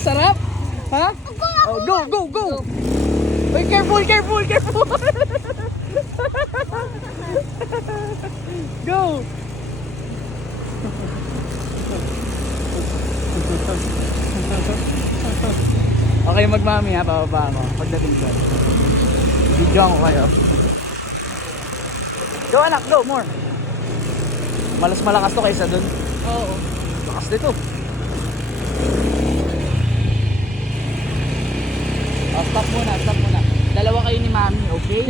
Sarap? Ha? Oh, go, go, go! Uy, careful, careful, careful! Go! Okay, magmami ha, pababa mo. Pagdating ko. Video ko kayo. Go anak, go, more. Malas malakas to kaysa dun. Oo. Lakas dito. Oh, stop muna, stop muna. Dalawa kayo ni mami, okay?